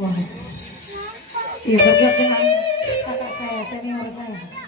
Wah, iya bergerak dengan kakak saya, senior saya.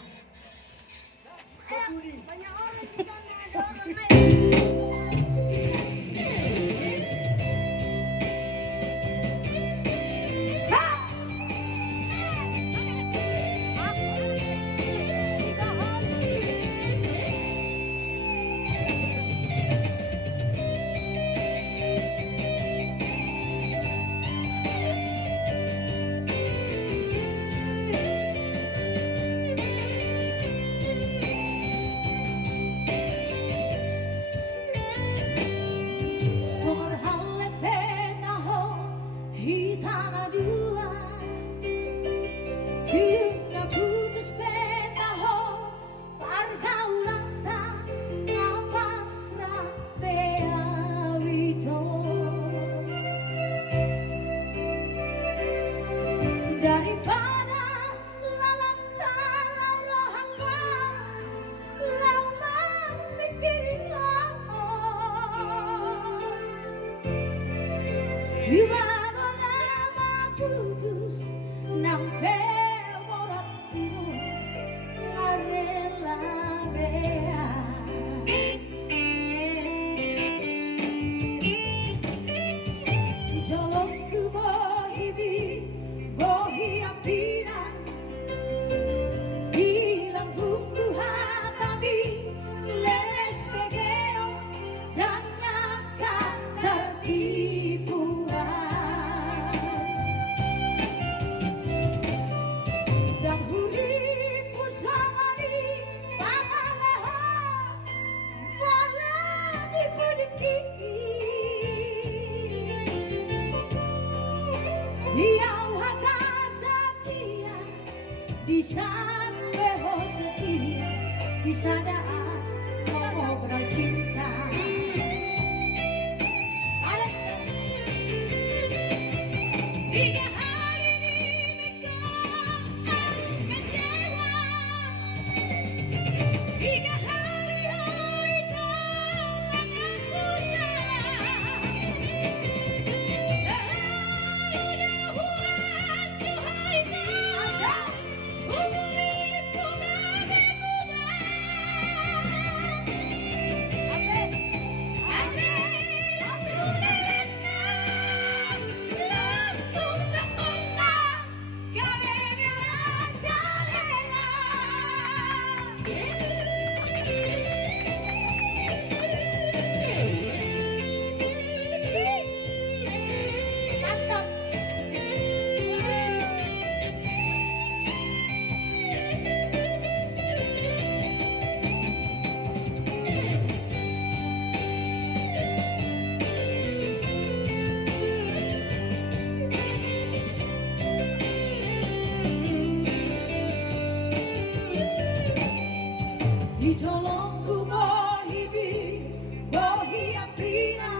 Jiwa nama putus nampe morat pun ngarela bea jolok ku bohibi bohi apina hilang buku hatabi les pegeo dan nyakan tertipu di saat beho setia di sadaan ngobrol cinta hingga hari ini kau kecewa hingga hari itu mengaku salah selalu dahuan Tuhan asal Jolongku bohibi bohi apina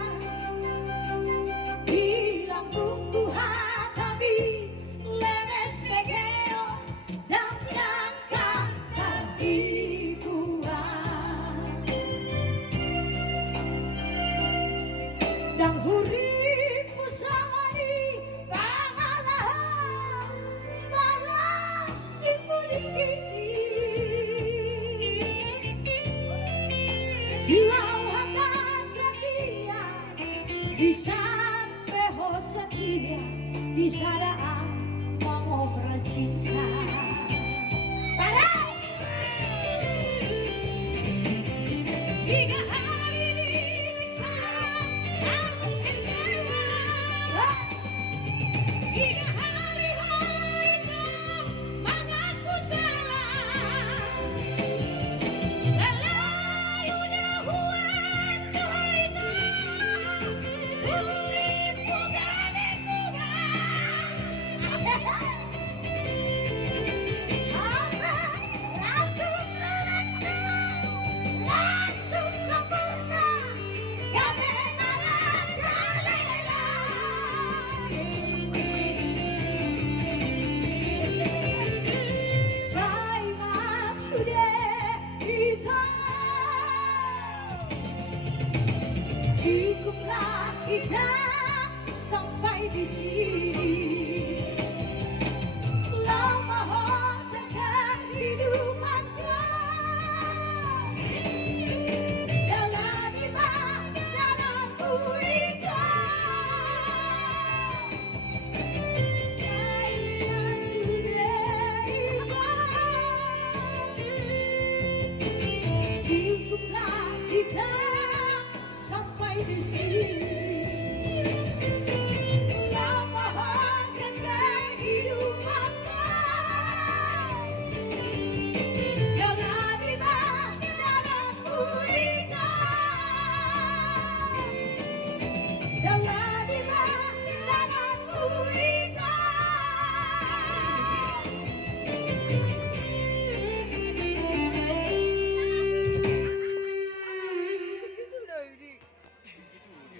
hilang buku hatabi lemes pegeo dan nyangka tertipuan dan huripku sangani pangalahan malah dipudiki Jilau hata setia bisa beho setia di sadaan mengobrol cinta.